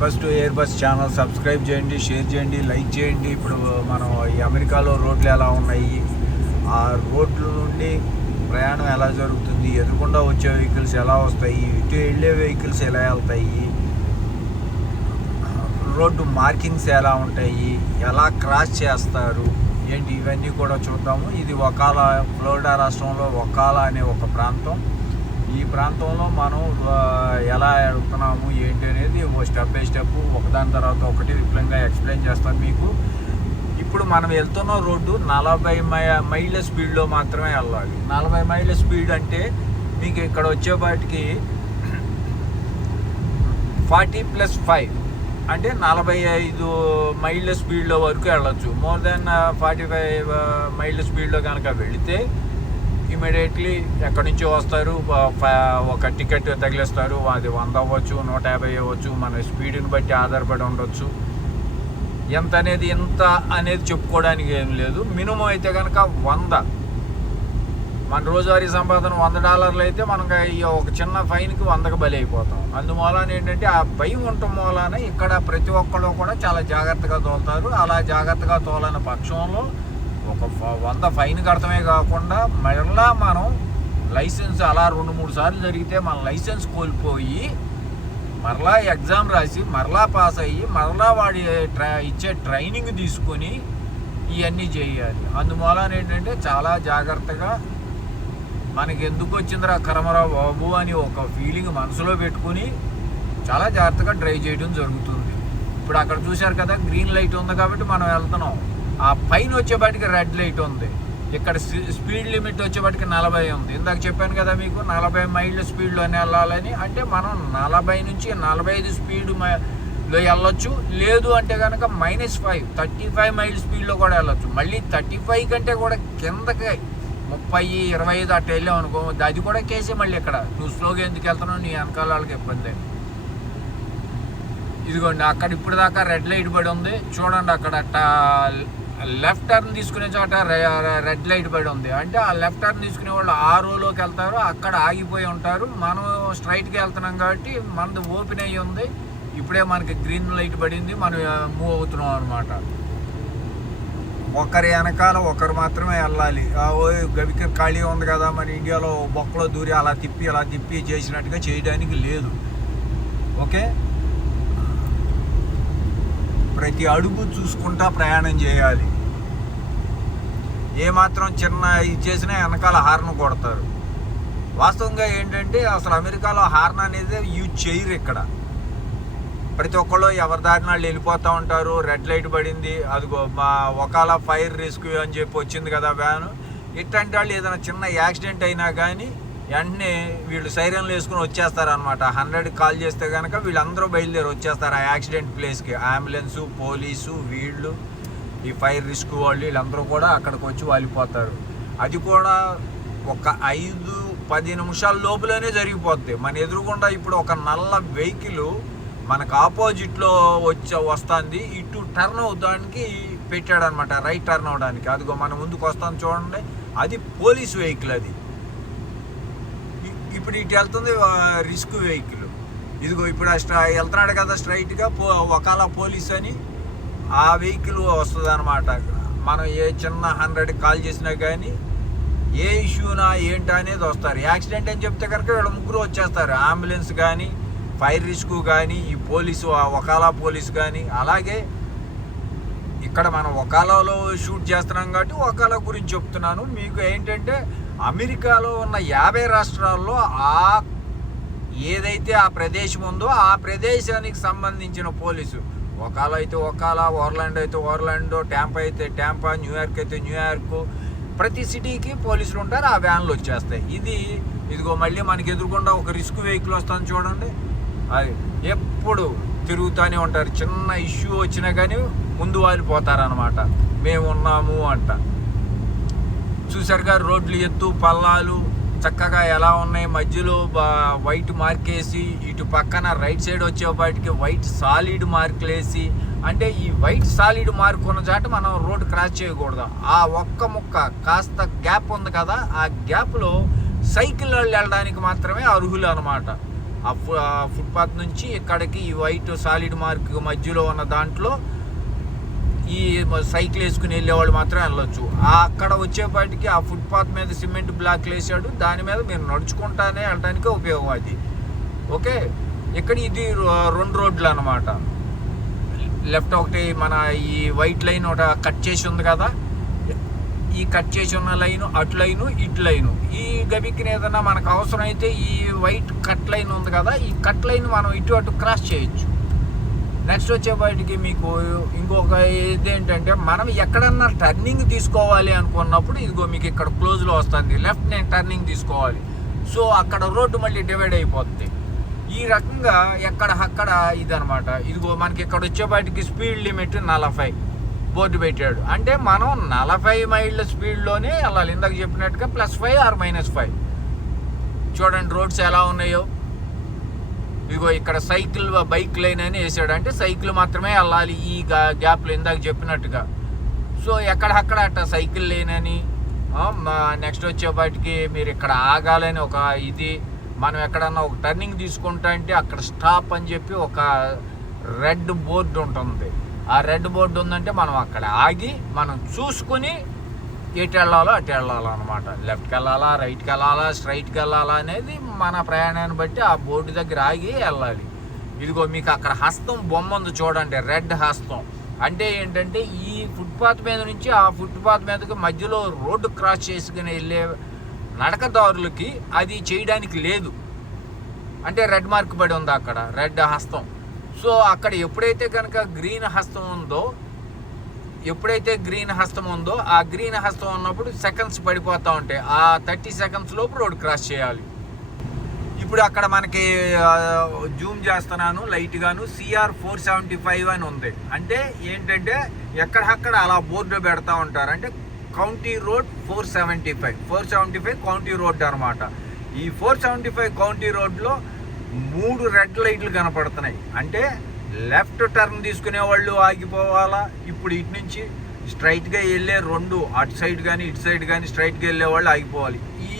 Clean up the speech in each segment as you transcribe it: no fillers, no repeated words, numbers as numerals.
Bus to air bus channel subscribe చేయండి, share చేయండి, like చేయండి. ఇప్పుడు మనం ఈ అమెరికాలో రోడ్లు ఎలా ఉన్నాయి, ఆ రోడ్ల నుండి ప్రయాణం ఎలా జరుగుతుంది, ఎదురుకుండా వచ్చే వెహికల్స్ ఎలా వస్తాయి, ఇటు వెళ్ళే వెహికల్స్ ఎలా వెళ్తాయి, రోడ్డు మార్కింగ్స్ ఎలా ఉంటాయి, ఎలా క్రాస్ చేస్తారు ఏంటి, ఇవన్నీ కూడా చూద్దాము. ఇది ఒకాలా, ఫ్లోరిడా రాష్ట్రంలో ఒకాలా అనే ఒక ప్రాంతం. ఈ ప్రాంతంలో మనం ఎలా వెళ్తున్నాము ఏంటి అనేది స్టెప్ బై స్టెప్ ఒకదాని తర్వాత ఒకటి విపులంగా ఎక్స్ప్లెయిన్ చేస్తాను మీకు. ఇప్పుడు మనం వెళ్తున్న రోడ్డు 40 మైళ్ళ స్పీడ్లో మాత్రమే వెళ్ళాలి. 40 మైళ్ళ స్పీడ్ అంటే మీకు ఇక్కడ వచ్చేపాటికి 40+5 అంటే 45 మైళ్ళ స్పీడ్లో వరకు వెళ్ళొచ్చు. మోర్ దెన్ 45 మైళ్ళ స్పీడ్లో కనుక వెళితే ఇమీడియట్లీ ఎక్కడి నుంచో వస్తారు, ఒక టికెట్ తగిలిస్తారు. అది 100 అవ్వచ్చు, 150 అవ్వచ్చు, మన స్పీడ్ని బట్టి ఆధారపడి ఉండొచ్చు. ఎంత అనేది చెప్పుకోవడానికి ఏం లేదు. మినిమం అయితే కనుక 100. మన రోజువారీ సంపాదన $100 అయితే మనకు ఒక చిన్న ఫైన్కి 100కి బలి అయిపోతాం. అందువలన ఏంటంటే ఆ భయం ఉండటం మూలాన ఇక్కడ ప్రతి ఒక్కళ్ళు కూడా చాలా జాగ్రత్తగా తోలుతారు. అలా జాగ్రత్తగా తోలని పక్షంలో ఒక 100 ఫైన్ కడతమే కాకుండా మరలా మనం లైసెన్స్ అలా 2-3 సార్లు జరిగితే మన లైసెన్స్ కోల్పోయి మరలా ఎగ్జామ్ రాసి మరలా పాస్ అయ్యి మరలా వాడి ఇచ్చే ట్రైనింగ్ తీసుకొని ఇవన్నీ చేయాలి. అందువలన ఏంటంటే చాలా జాగ్రత్తగా మనకి ఎందుకు వచ్చిందిరా కర్మరా బాబు అని ఒక ఫీలింగ్ మనసులో పెట్టుకుని చాలా జాగ్రత్తగా డ్రైవ్ చేయడం జరుగుతుంది. ఇప్పుడు అక్కడ చూశారు కదా, గ్రీన్ లైట్ ఉంది కాబట్టి మనం వెళ్తున్నాం. ఆ పైన వచ్చేపాటికి రెడ్ లైట్ ఉంది. ఇక్కడ స్పీడ్ లిమిట్ వచ్చేపాటికి 40 ఉంది. ఇందాక చెప్పాను కదా మీకు 40 మైళ్ళ స్పీడ్లోనే వెళ్ళాలని. అంటే మనం 40 నుంచి 45 స్పీడ్లో వెళ్ళొచ్చు. లేదు అంటే కనుక -5 35 మైల్ స్పీడ్లో కూడా వెళ్ళొచ్చు. మళ్ళీ 35 కంటే కూడా కిందకి 30, 25 అట్లా వెళ్ళాం అనుకో, అది కూడా కేసే. మళ్ళీ ఇక్కడ నువ్వు స్లోగా ఎందుకు వెళ్తున్నావు, నీ వెనకాల వాళ్ళకి ఇబ్బంది. ఇదిగోండి అక్కడ ఇప్పుడు దాకా రెడ్ లైట్ పడి ఉంది చూడండి. అక్కడ లెఫ్ట్ టర్న్ తీసుకునే చోట రెడ్ లైట్ పడి ఉంది. అంటే ఆ లెఫ్ట్ టర్న్ తీసుకునే వాళ్ళు ఆ రోలోకి వెళ్తారు, అక్కడ ఆగిపోయి ఉంటారు. మనం స్ట్రైట్కి వెళ్తున్నాం కాబట్టి మనది ఓపెన్ అయ్యి ఉంది. ఇప్పుడే మనకి గ్రీన్ లైట్ పడింది, మనం మూవ్ అవుతున్నాం అనమాట. ఒకరి వెనకాల ఒకరు మాత్రమే వెళ్ళాలి. గవిక ఖాళీ ఉంది కదా, మన ఇండియాలో బొక్కలో దూరి అలా తిప్పి చేసినట్టుగా చేయడానికి లేదు. ఓకే, ప్రతి అడుగు చూసుకుంటా ప్రయాణం చేయాలి. ఏమాత్రం చిన్న ఇది చేసినా వెనకాల హార్న్ కొడతారు. వాస్తవంగా ఏంటంటే అసలు అమెరికాలో హార్న్ అనేది యూజ్ చేయరు. ఇక్కడ ప్రతి ఒక్కళ్ళు ఎవరి దారిన వాళ్ళు వెళ్ళిపోతూ ఉంటారు. రెడ్ లైట్ పడింది, అదిగో మా ఒకాలా ఫైర్ రెస్క్యూ అని చెప్పి వచ్చింది కదా వ్యాను. ఇట్లాంటి వాళ్ళు ఏదైనా చిన్న యాక్సిడెంట్ అయినా కానీ వెంటనే వీళ్ళు సైరన్లు వేసుకుని వచ్చేస్తారనమాట. 100కి కాల్ చేస్తే కనుక వీళ్ళందరూ బయలుదేరి వచ్చేస్తారు ఆ యాక్సిడెంట్ ప్లేస్కి. అంబులెన్సు, పోలీసు, వీళ్ళు ఈ ఫైర్ రెస్క్యూ వాళ్ళు వీళ్ళందరూ కూడా అక్కడికి వచ్చి వాలిపోతారు. అది కూడా ఒక 5-10 నిమిషాల లోపలనే జరిగిపోద్ది. మన ఎదురుగుండా ఇప్పుడు ఒక నల్ల వెహికల్ మనకు ఆపోజిట్లో వస్తుంది, ఇటు టర్న్ అవడానికి పెట్టాడనమాట, రైట్ టర్న్ అవడానికి. అదిగో మన ముందుకు వస్తాను చూడండి, అది పోలీస్ వెహికల్. అది ఇప్పుడు ఇటు వెళ్తుంది రిస్క్ వెహికల్. ఇదిగో ఇప్పుడు వెళ్తున్నాడు కదా స్ట్రైట్గా, ఒకాలా పోలీస్ అని ఆ వెహికల్ వస్తుంది అనమాట. మనం ఏ చిన్న 100కి కాల్ చేసినా కానీ ఏ ఇష్యూనా ఏంటా అనేది వస్తారు. యాక్సిడెంట్ అని చెప్తే కనుక వీళ్ళు ముగ్గురు వచ్చేస్తారు. అంబులెన్స్ కానీ, ఫైర్ రెస్క్యూ కానీ, ఈ పోలీసు ఒకాలా పోలీసు కానీ. అలాగే ఇక్కడ మనం ఒకాలాలో షూట్ చేస్తున్నాం కాబట్టి ఒకాలా గురించి చెప్తున్నాను మీకు. ఏంటంటే అమెరికాలో ఉన్న 50 రాష్ట్రాల్లో ఏదైతే ఆ ప్రదేశం ఉందో ఆ ప్రదేశానికి సంబంధించిన పోలీసు, ఒకాలా అయితే ఒకాలా, ఓర్లాండో అయితే ఓర్లాండో, ట్యాంపా అయితే ట్యాంపా, న్యూయార్క్ అయితే న్యూయార్క్, ప్రతి సిటీకి పోలీసులు ఉంటారు. ఆ వ్యాన్లు వచ్చేస్తాయి. ఇదిగో మళ్ళీ మనకి ఎదురుకుండా ఒక రిస్క్ వెహికల్ వస్తుంది చూడండి. అది ఎప్పుడు తిరుగుతూనే ఉంటారు. చిన్న ఇష్యూ వచ్చినా కానీ ముందు వాలిపోతారనమాట, మేము ఉన్నాము అంట. చూసారుగా రోడ్లు ఎత్తు పల్లాలు చక్కగా ఎలా ఉన్నాయి. మధ్యలో వైట్ మార్కేసి, ఇటు పక్కన రైట్ సైడ్ వచ్చేపాటికి వైట్ సాలిడ్ మార్కులు వేసి. అంటే ఈ వైట్ సాలిడ్ మార్క్ ఉన్న చాట మనం రోడ్ క్రాస్ చేయకూడదు. ఆ ఒక్క ముక్క కాస్త గ్యాప్ ఉంది కదా, ఆ గ్యాప్లో సైకిల్ వాళ్ళు వెళ్ళడానికి మాత్రమే అర్హులు అనమాట. ఆ ఫుట్పాత్ నుంచి ఇక్కడికి ఈ వైట్ సాలిడ్ మార్క్ మధ్యలో ఉన్న దాంట్లో ఈ సైకిల్ వేసుకుని వెళ్ళేవాళ్ళు మాత్రం వెళ్ళొచ్చు. అక్కడ వచ్చేపాటికి ఆ ఫుట్పాత్ మీద సిమెంట్ బ్లాక్లు వేసాడు, దాని మీద మీరు నడుచుకుంటానే వెళ్ళడానికి ఉపయోగం అది. ఓకే, ఇక్కడ ఇది 2 రోడ్లు అనమాట. లెఫ్ట్ ఒకటి మన ఈ వైట్ లైన్ ఒకటి కట్ చేసి ఉంది కదా, ఈ కట్ చేసి ఉన్న లైను అటు లైను ఇటు లైను. ఈ గబిక్కిని ఏదన్నా మనకు అవసరం అయితే ఈ వైట్ కట్ లైన్ ఉంది కదా, ఈ కట్ లైన్ మనం ఇటు అటు క్రాస్ చేయొచ్చు. నెక్స్ట్ వచ్చేపాటికి మీకు ఇంకొక ఇదేంటంటే, మనం ఎక్కడన్నా టర్నింగ్ తీసుకోవాలి అనుకున్నప్పుడు ఇదిగో మీకు ఇక్కడ క్లోజ్లో వస్తుంది, లెఫ్ట్ నేను టర్నింగ్ తీసుకోవాలి. సో అక్కడ రోడ్డు మళ్ళీ డివైడ్ అయిపోతుంది. ఈ రకంగా అక్కడ ఇదనమాట. ఇదిగో మనకి ఇక్కడ వచ్చేపాటికి స్పీడ్ లిమిట్ 40 బోర్డు పెట్టాడు. అంటే మనం 40 మైళ్ళ స్పీడ్లోనే వెళ్ళాలి. ఇందాక చెప్పినట్టుగా +5 ఆర్ -5. చూడండి రోడ్స్ ఎలా ఉన్నాయో. ఇదిగో ఇక్కడ సైకిల్ బైక్ లైన్ అని వేసాడు, అంటే సైకిల్ మాత్రమే వెళ్ళాలి ఈ గ్యాప్లో ఇందాక చెప్పినట్టుగా. సో ఎక్కడక్కడ అట్ట సైకిల్ లేన్ అని. నెక్స్ట్ వచ్చేపాటికి మీరు ఇక్కడ ఆగాలని ఒక ఇది, మనం ఎక్కడన్నా ఒక టర్నింగ్ తీసుకుంటా అంటే అక్కడ స్టాప్ అని చెప్పి ఒక రెడ్ బోర్డు ఉంటుంది. ఆ రెడ్ బోర్డు ఉందంటే మనం అక్కడ ఆగి మనం చూసుకుని ఎటు వెళ్ళాలో అటు వెళ్ళాలన్నమాట. లెఫ్ట్కి వెళ్ళాలా, రైట్కి వెళ్ళాలా, స్ట్రైట్కి వెళ్ళాలా అనేది మన ప్రయాణాన్ని బట్టి ఆ బోర్డు దగ్గర ఆగి వెళ్ళాలి. ఇదిగో మీకు అక్కడ హస్తం బొమ్మ ఉంది చూడండి, రెడ్ హస్తం. అంటే ఏంటంటే ఈ ఫుట్పాత్ మీద నుంచి ఆ ఫుట్పాత్ మీదకి మధ్యలో రోడ్డు క్రాస్ చేసుకుని వెళ్ళే నడకదారులకి అది చేయడానికి లేదు. అంటే రెడ్ మార్క్ పడి ఉంది అక్కడ, రెడ్ హస్తం. సో అక్కడ ఎప్పుడైతే కనుక గ్రీన్ హస్తం ఉందో ఆ గ్రీన్ హస్తం ఉన్నప్పుడు సెకండ్స్ పడిపోతూ ఉంటాయి. ఆ 30 సెకండ్స్ లోపు రోడ్ క్రాస్ చేయాలి. ఇప్పుడు అక్కడ మనకి జూమ్ చేస్తున్నాను లైట్గాను, CR 475 అని ఉంది. అంటే ఏంటంటే ఎక్కడక్కడ అలా బోర్డు పెడతా ఉంటారు. అంటే కౌంటీ రోడ్ 475 కౌంటీ రోడ్ అనమాట. ఈ 475 కౌంటీ రోడ్లో 3 రెడ్ లైట్లు కనపడుతున్నాయి. అంటే లెఫ్ట్ టర్న్ తీసుకునే వాళ్ళు ఆగిపోవాలా. ఇప్పుడు ఇటు నుంచి స్ట్రైట్గా వెళ్ళే 2 అటు సైడ్ కానీ ఇటు సైడ్ కానీ స్ట్రైట్గా వెళ్ళే వాళ్ళు ఆగిపోవాలి. ఈ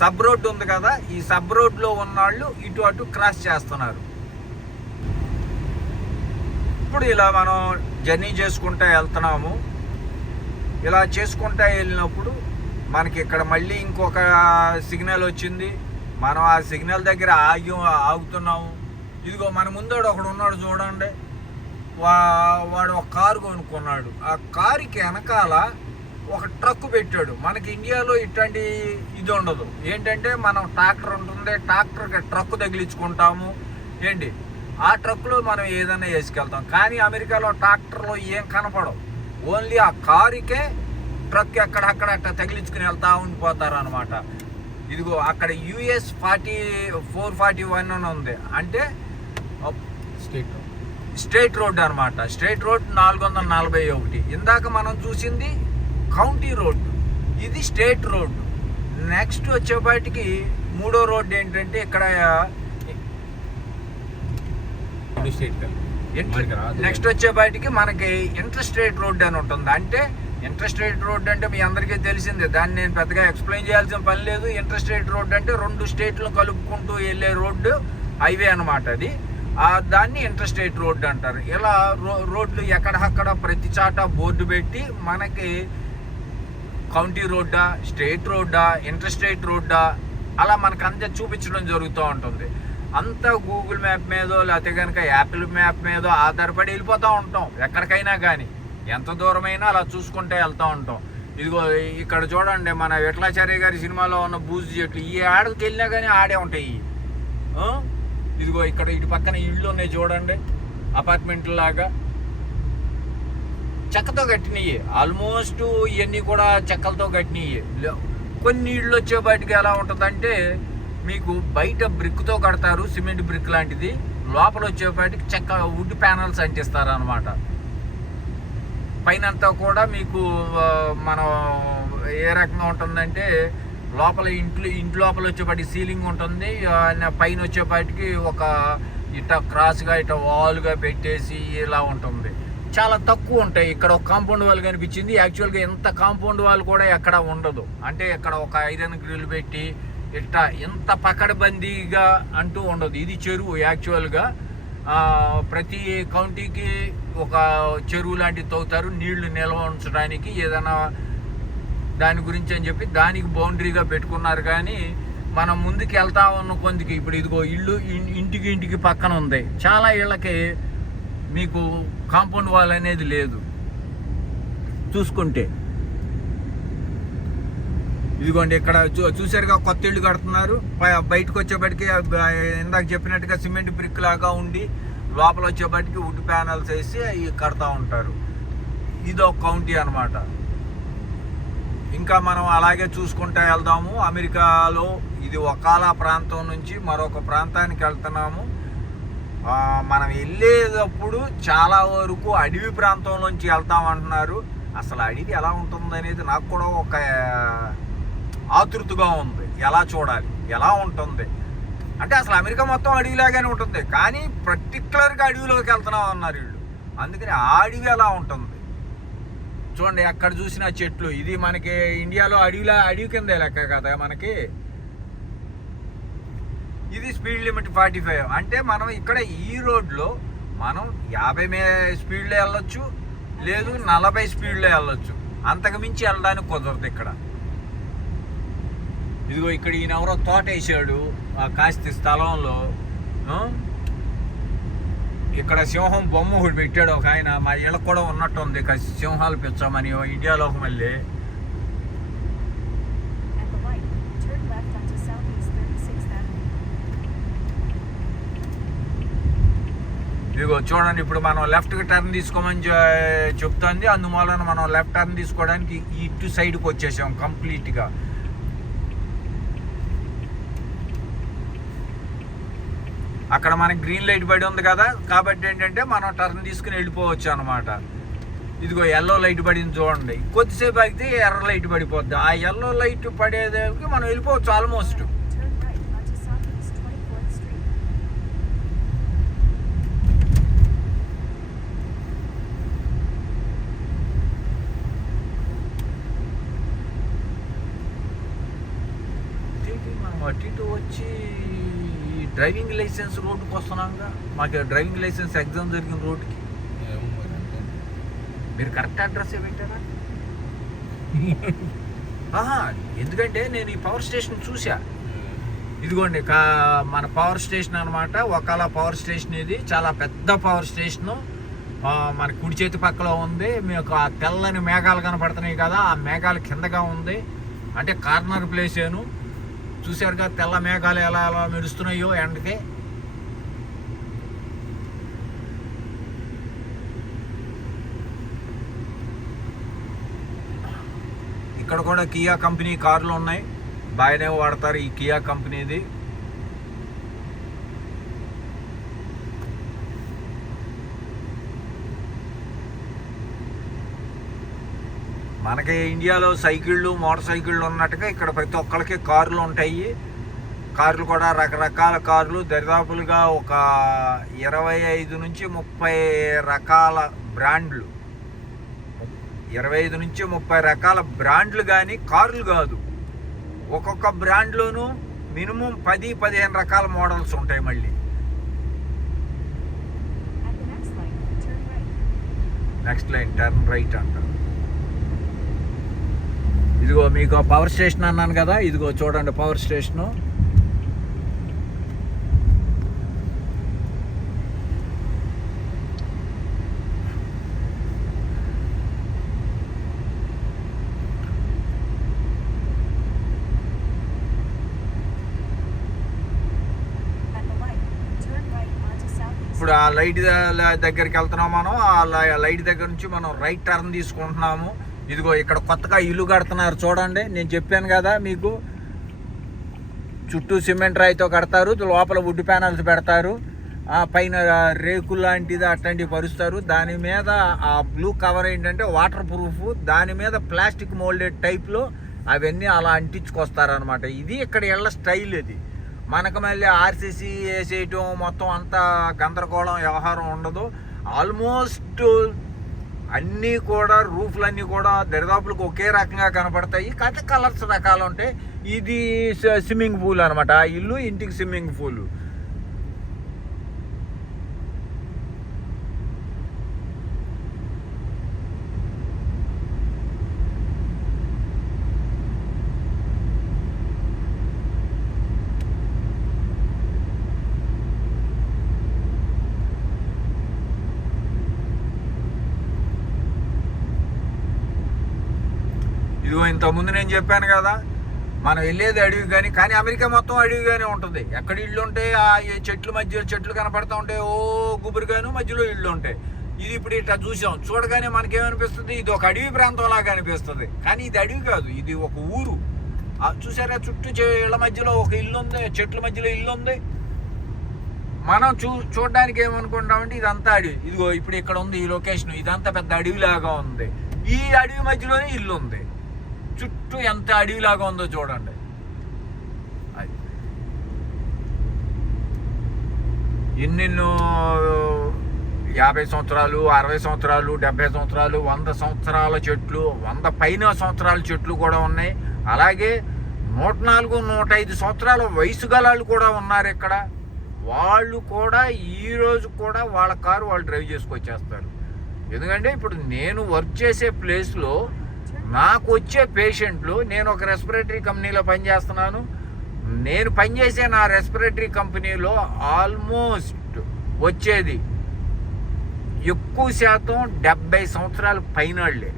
సబ్ రోడ్డు ఉంది కదా, ఈ సబ్ రోడ్లో ఉన్న వాళ్ళు ఇటు అటు క్రాస్ చేస్తున్నారు. ఇప్పుడు ఇలా మనం జర్నీ చేసుకుంటూ వెళ్తున్నాము. ఇలా చేసుకుంటూ వెళ్ళినప్పుడు మనకి ఇక్కడ మళ్ళీ ఇంకొక సిగ్నల్ వచ్చింది. మనం ఆ సిగ్నల్ దగ్గర ఆగుతున్నాము. ఇదిగో మన ముందోడు ఒకడు ఉన్నాడు చూడండి, వాడు ఒక కారు కొనుక్కున్నాడు. ఆ కారుకి వెనకాల ఒక ట్రక్ పెట్టాడు. మనకి ఇండియాలో ఇట్లాంటి ఇది ఉండదు. ఏంటంటే మనం ట్రాక్టర్ ఉంటుంది, ట్రాక్టర్కి ట్రక్ తగిలించుకుంటాము ఏంటి, ఆ ట్రక్లో మనం ఏదైనా వేసుకెళ్తాం. కానీ అమెరికాలో ట్రాక్టర్లో ఏం కనపడవు, ఓన్లీ ఆ కారుకే ట్రక్ ఎక్కడక్కడ అట్లా తగిలించుకుని వెళ్తూ ఉండిపోతారు అనమాట. ఇదిగో అక్కడ US 441 అని ఉంది. అంటే స్టేట్ రోడ్ అనమాట. State road 441. ఇందాక మనం చూసింది కౌంటీ రోడ్, ఇది స్టేట్ రోడ్. నెక్స్ట్ వచ్చేపాటికి 3వ రోడ్ ఏంటంటే ఇక్కడ నెక్స్ట్ వచ్చేపాటికి మనకి ఇంటర్ స్టేట్ రోడ్ అని ఉంటుంది. అంటే ఇంటర్ స్టేట్ రోడ్ అంటే మీ అందరికీ తెలిసిందే, దాన్ని నేను పెద్దగా ఎక్స్ప్లెయిన్ చేయాల్సిన పని లేదు. ఇంటర్ స్టేట్ రోడ్ అంటే 2 స్టేట్లు కలుపుకుంటూ వెళ్ళే రోడ్డు, హైవే అనమాట అది. దాన్ని ఇంటర్ స్టేట్ రోడ్ అంటారు. ఇలా రోడ్లు ఎక్కడక్కడ ప్రతి చాట బోర్డు పెట్టి మనకి కౌంటీ రోడ్డా, స్టేట్ రోడ్డా, ఇంటర్ స్టేట్ రోడ్డా అలా మనకు అంతా చూపించడం జరుగుతూ ఉంటుంది. అంతా గూగుల్ మ్యాప్ మీదో లేకపోతే కనుక యాపిల్ మ్యాప్ మీదో ఆధారపడి వెళ్ళిపోతూ ఉంటాం. ఎక్కడికైనా కానీ ఎంత దూరమైనా అలా చూసుకుంటే వెళ్తూ ఉంటాం. ఇదిగో ఇక్కడ చూడండి, మన విఠలాచార్య గారి సినిమాలో ఉన్న బూజు చెట్లు ఈ ఆడకి వెళ్ళినా కానీ ఆడే ఉంటాయి. ఇదిగో ఇక్కడ ఇటు పక్కన ఇళ్ళు ఉన్నాయి చూడండి, అపార్ట్మెంట్ లాగా చెక్కతో కట్టినవి. ఆల్మోస్ట్ ఇవన్నీ కూడా చెక్కలతో కట్టినవి. కొన్ని ఇళ్ళు వచ్చేపాటికి ఎలా ఉంటుందంటే మీకు బయట బ్రిక్తో కడతారు, సిమెంట్ బ్రిక్ లాంటిది. లోపల వచ్చేపాటికి చెక్క వుడ్ ప్యానల్స్ అంటిస్తారు అనమాట. పైనంతా కూడా మీకు మనం ఏ రకంగా ఉంటుందంటే లోపల ఇంటి లోపల వచ్చేపాటికి సీలింగ్ ఉంటుంది, పైన వచ్చేపాటికి ఒక ఇట క్రాస్గా ఇట వాల్గా పెట్టేసి ఇలా ఉంటుంది. చాలా తక్కువ ఉంటాయి. ఇక్కడ ఒక కాంపౌండ్ వాల్ కనిపించింది. యాక్చువల్గా ఎంత కాంపౌండ్ వాల్ కూడా ఎక్కడ ఉండదు. అంటే ఇక్కడ ఒక ఐరన్ గ్రిల్ పెట్టి ఇట్లా ఇంత పకడ్బందీగా అంటూ ఉండదు. ఇది చెరువు యాక్చువల్గా. ప్రతి కౌంటీకి ఒక చెరువు లాంటివి తవ్వుతారు నీళ్లు నిల్వ ఉంచడానికి, ఏదైనా దాని గురించి అని చెప్పి దానికి బౌండరీగా పెట్టుకున్నారు. కానీ మనం ముందుకు వెళ్తా ఉన్న కొందికి ఇప్పుడు ఇదిగో ఇల్లు ఇంటికి పక్కన ఉంది. చాలా ఇళ్ళకి మీకు కాంపౌండ్ వాల్ అనేది లేదు చూసుకుంటే. ఇదిగోండి ఇక్కడ చూసారుగా కొత్త ఇళ్ళు కడుతున్నారు. బయటకు వచ్చేప్పటికి ఇందాక చెప్పినట్టుగా సిమెంట్ బ్రిక్ లాగా ఉండి లోపల వచ్చేప్పటికి వుడ్ ప్యానల్స్ వేసి అవి కడతా ఉంటారు. ఇది ఒక కౌంటీ అనమాట. ఇంకా మనం అలాగే చూసుకుంటూ వెళ్దాము. అమెరికాలో ఇది ఒకాల ప్రాంతం నుంచి మరొక ప్రాంతానికి వెళ్తున్నాము. మనం వెళ్ళేటప్పుడు చాలా వరకు అడవి ప్రాంతంలోంచి వెళ్తామంటున్నారు. అసలు అడవి ఎలా ఉంటుంది అనేది నాకు కూడా ఒక ఆతృతగా ఉంది. ఎలా చూడాలి, ఎలా ఉంటుంది అంటే అసలు అమెరికా మొత్తం అడవిలాగానే ఉంటుంది, కానీ పర్టికులర్గా అడవిలోకి వెళ్తున్నాం అన్నారు వీళ్ళు. అందుకని ఆ అడవి ఎలా ఉంటుంది చూడండి. ఎక్కడ చూసిన చెట్లు. ఇది మనకి ఇండియాలో అడవి కింద లెక్క కదా మనకి. ఇది స్పీడ్ లిమిట్ 45. అంటే మనం ఇక్కడ ఈ రోడ్లో మనం 50 స్పీడ్లో వెళ్ళొచ్చు, లేదు 40 స్పీడ్లో వెళ్ళొచ్చు. అంతకు మించి వెళ్ళడానికి కుదరదు ఇక్కడ. ఇదిగో ఇక్కడ ఈయన ఎవరో తోట వేసాడు కాస్త స్థలంలో. ఇక్కడ సింహం బొమ్మ ఒకటి పెట్టాడు ఒక ఆయన. మా ఇళ్ళకు కూడా ఉన్నట్టు ఉంది సింహాలు పెంచామని ఇండియాలోకి. మళ్ళీ ఇదిగో చూడండి, ఇప్పుడు మనం లెఫ్ట్కి టర్న్ తీసుకోమని చెప్తుంది. అందువలన మనం లెఫ్ట్ టర్న్ తీసుకోవడానికి ఇటు సైడ్కి వచ్చేసాం కంప్లీట్గా. అక్కడ మనకి గ్రీన్ లైట్ పడి ఉంది కదా, కాబట్టి ఏంటంటే మనం టర్న్ తీసుకుని వెళ్ళిపోవచ్చు అనమాట. ఇదిగో ఎల్లో లైట్ పడింది చూడండి. కొద్దిసేపు ఆగితే ఎర్ర లైట్ పడిపోద్ది. ఆ ఎల్లో లైట్ పడేదానికి మనం వెళ్ళిపోవచ్చు ఆల్మోస్ట్. మనం అటు ఇటు వచ్చి డ్రైవింగ్ లైసెన్స్ రోడ్డుకి వస్తున్నాంగా. మాకు డ్రైవింగ్ లైసెన్స్ ఎగ్జామ్ జరిగిన రోడ్డుకి. మీరు కరెక్ట్ అడ్రస్ పెట్టారా? ఎందుకంటే నేను ఈ పవర్ స్టేషన్ చూసా. ఇదిగోండి మన పవర్ స్టేషన్ అనమాట. ఒకాల పవర్ స్టేషన్. ఇది చాలా పెద్ద పవర్ స్టేషను. మన కుడి చేతి పక్కలో ఉంది. మీకు ఆ తెల్లని మేఘాలు కనపడుతున్నాయి కదా, ఆ మేఘాలు కిందగా ఉంది. అంటే కార్నర్ ప్లేసేను. చూసారుగా తెల్ల మేఘాలు ఎలా ఎలా మెరుస్తున్నాయో ఎండకి. ఇక్కడ కూడా కియా కంపెనీ కార్లు ఉన్నాయి, బాగానే వాడతారు ఈ కియా కంపెనీది. మనకి ఇండియాలో సైకిళ్ళు మోటార్ సైకిళ్ళు ఉన్నట్టుగా ఇక్కడ ప్రతి ఒక్కరికి కార్లు ఉంటాయి. కార్లు కూడా రకరకాల కార్లు, దరిదాపులుగా ఒక 25 నుంచి 30 రకాల బ్రాండ్లు. 25 నుంచి 30 రకాల బ్రాండ్లు, కానీ కార్లు కాదు. ఒక్కొక్క బ్రాండ్లోనూ మినిమం 10-15 రకాల మోడల్స్ ఉంటాయి. మళ్ళీ నెక్స్ట్ లైన్ టర్న్ రైట్ అంటారు. ఇదిగో మీకు పవర్ స్టేషన్ అన్నాను కదా, ఇదిగో చూడండి పవర్ స్టేషను. ఇప్పుడు ఆ లైట్ దగ్గరికి వెళ్తున్నాం మనం. ఆ లైట్ దగ్గర నుంచి మనం రైట్ టర్న్ తీసుకుంటున్నాము. ఇదిగో ఇక్కడ కొత్తగా ఇల్లు కడుతున్నారు చూడండి. నేను చెప్పాను కదా మీకు, చుట్టూ సిమెంట్ రాయితో కడతారు, లోపల వుడ్ ప్యానల్స్ పెడతారు, పైన రేకులు లాంటిది అట్లాంటివి పరుస్తారు. దాని మీద ఆ బ్లూ కవర్ ఏంటంటే వాటర్ ప్రూఫ్, దాని మీద ప్లాస్టిక్ మోల్డెడ్ టైప్లో అవన్నీ అలా అంటించుకొస్తారనమాట. ఇది ఇక్కడ ఇళ్ళ స్టైల్. ఇది మనకు మళ్ళీ ఆర్సీసీ వేసేయటం మొత్తం అంతా గందరగోళం వ్యవహారం ఉండదు. ఆల్మోస్ట్ అన్నీ కూడా రూఫ్లన్నీ కూడా దరిదాపులకు ఒకే రకంగా కనపడతాయి. కాకపోతే కలర్స్ రకాలు ఉంటాయి. ఇది స్విమ్మింగ్ పూల్ అనమాట. ఆ ఇల్లు ఇంటికి స్విమ్మింగ్ పూల్. ఇదిగో ఇంతకుముందు నేను చెప్పాను కదా, మనం వెళ్ళేది అడవి కానీ అమెరికా మొత్తం అడవిగానే ఉంటుంది. ఎక్కడ ఇళ్ళు ఉంటాయి, ఆ చెట్ల మధ్య చెట్లు కనపడతా ఉంటాయి, ఓ గుబురుగాను మధ్యలో ఇళ్ళు ఉంటాయి. ఇది ఇప్పుడు ఇట్లా చూసాం, చూడగానే మనకేమనిపిస్తుంది, ఇది ఒక అడవి ప్రాంతం లాగా అనిపిస్తుంది. కానీ ఇది అడవి కాదు, ఇది ఒక ఊరు. చూసారా, చుట్టూ ఇళ్ళ మధ్యలో ఒక ఇల్లు ఉంది, చెట్ల మధ్యలో ఇల్లు ఉంది. మనం చూడడానికి ఏమనుకుంటామంటే ఇదంతా అడవి. ఇదిగో ఇప్పుడు ఇక్కడ ఉంది ఈ లొకేషన్, ఇదంతా పెద్ద అడవిలాగా ఉంది. ఈ అడవి మధ్యలోనే ఇల్లు ఉంది. చుట్టూ ఎంత అడవిలాగా ఉందో చూడండి. ఎన్నెన్నో 50 సంవత్సరాలు, 60 సంవత్సరాలు, 70 సంవత్సరాలు, 100 సంవత్సరాల చెట్లు, 100 పైన సంవత్సరాల చెట్లు కూడా ఉన్నాయి. అలాగే 104, 105 సంవత్సరాల వయసు గలాళ్ళు కూడా ఉన్నారు ఇక్కడ. వాళ్ళు కూడా ఈరోజు కూడా వాళ్ళ కారు వాళ్ళు డ్రైవ్ చేసుకొచ్చేస్తారు. ఎందుకంటే ఇప్పుడు నేను వర్క్ చేసే ప్లేస్లో నాకు వచ్చే పేషెంట్లు, నేను ఒక రెస్పిరేటరీ కంపెనీలో పనిచేస్తున్నాను. నేను పనిచేసే నా రెస్పిరేటరీ కంపెనీలో ఆల్మోస్ట్ వచ్చేది ఎక్కువ శాతం 70 సంవత్సరాల పైన వాళ్ళే.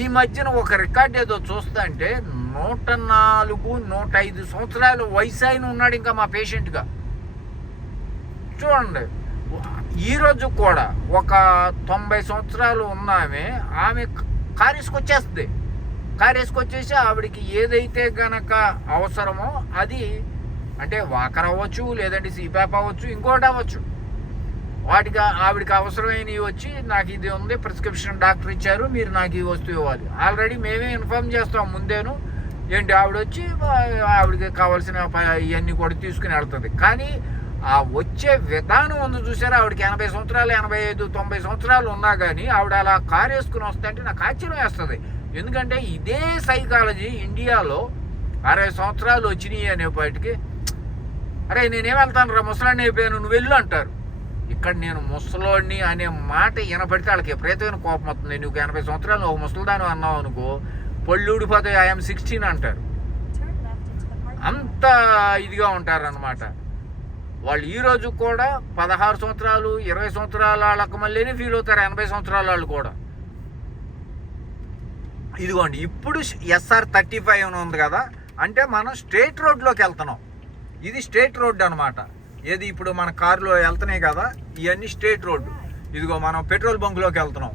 ఈ మధ్యన ఒక రికార్డ్ ఏదో చూస్తా అంటే 104, 105 సంవత్సరాలు వయసు అయిన ఉన్నాడు ఇంకా మా పేషెంట్గా. చూడండి, ఈరోజు కూడా ఒక 90 సంవత్సరాలు ఉన్నామే, ఆమె కారు వేసుకొచ్చేస్తుంది. కారు వేసుకొచ్చేసి ఆవిడికి ఏదైతే గనక అవసరమో అది, అంటే వాకర్ అవ్వచ్చు, లేదంటే సీపాప్ అవ్వచ్చు, ఇంకోటి అవ్వచ్చు, వాటికి ఆవిడికి అవసరమైనవి వచ్చి నాకు ఇది ఉంది, ప్రిస్క్రిప్షన్ డాక్టర్ ఇచ్చారు, మీరు నాకు ఈ వస్తువు ఇవ్వాలి. ఆల్రెడీ మేమే ఇన్ఫార్మ్ చేస్తాం ముందేను. ఏంటి, ఆవిడ వచ్చి ఆవిడకి కావాల్సిన ఇవన్నీ కూడా తీసుకుని వెళ్తుంది. కానీ ఆ వచ్చే విధానం ఉంది చూసారా, ఆవిడకి 80 సంవత్సరాలు, 85, 90 సంవత్సరాలు ఉన్నా కానీ ఆవిడ అలా కారు వేసుకుని వస్తుంటే నాకు ఆశ్చర్యం వేస్తుంది. ఎందుకంటే ఇదే సైకాలజీ ఇండియాలో 60 సంవత్సరాలు వచ్చినాయి అనేపాటికి, అరే నేనేం వెళ్తాను రా, ముసలాన్ని అయిపోయాను, నువ్వు వెళ్ళు అంటారు. ఇక్కడ నేను ముసలోడిని అనే మాట వినపడితే వాళ్ళకి ఎప్పుడైతే కోపం వస్తుంది. నువ్వు 80 సంవత్సరాలు ఒక ముసలిదాన్ని అన్నావు అనుకో, పళ్ళు ఊడిపోతాయి, ఐఎమ్ 16 అంటారు. అంత ఇదిగా ఉంటారన్నమాట వాళ్ళు. ఈరోజు కూడా 16 సంవత్సరాలు, 20 సంవత్సరాల వాళ్ళకి మళ్ళీనే ఫీల్ అవుతారు 80 సంవత్సరాల వాళ్ళు కూడా. ఇదిగోండి, ఇప్పుడు SR35 అని ఉంది కదా, అంటే మనం స్ట్రేట్ రోడ్లోకి వెళ్తున్నాం. ఇది స్ట్రేట్ రోడ్ అనమాట. ఏది ఇప్పుడు మన కారులో వెళ్తున్నాయి కదా, ఇవన్నీ స్ట్రేట్ రోడ్డు. ఇదిగో మనం పెట్రోల్ బంక్లోకి వెళ్తున్నాం.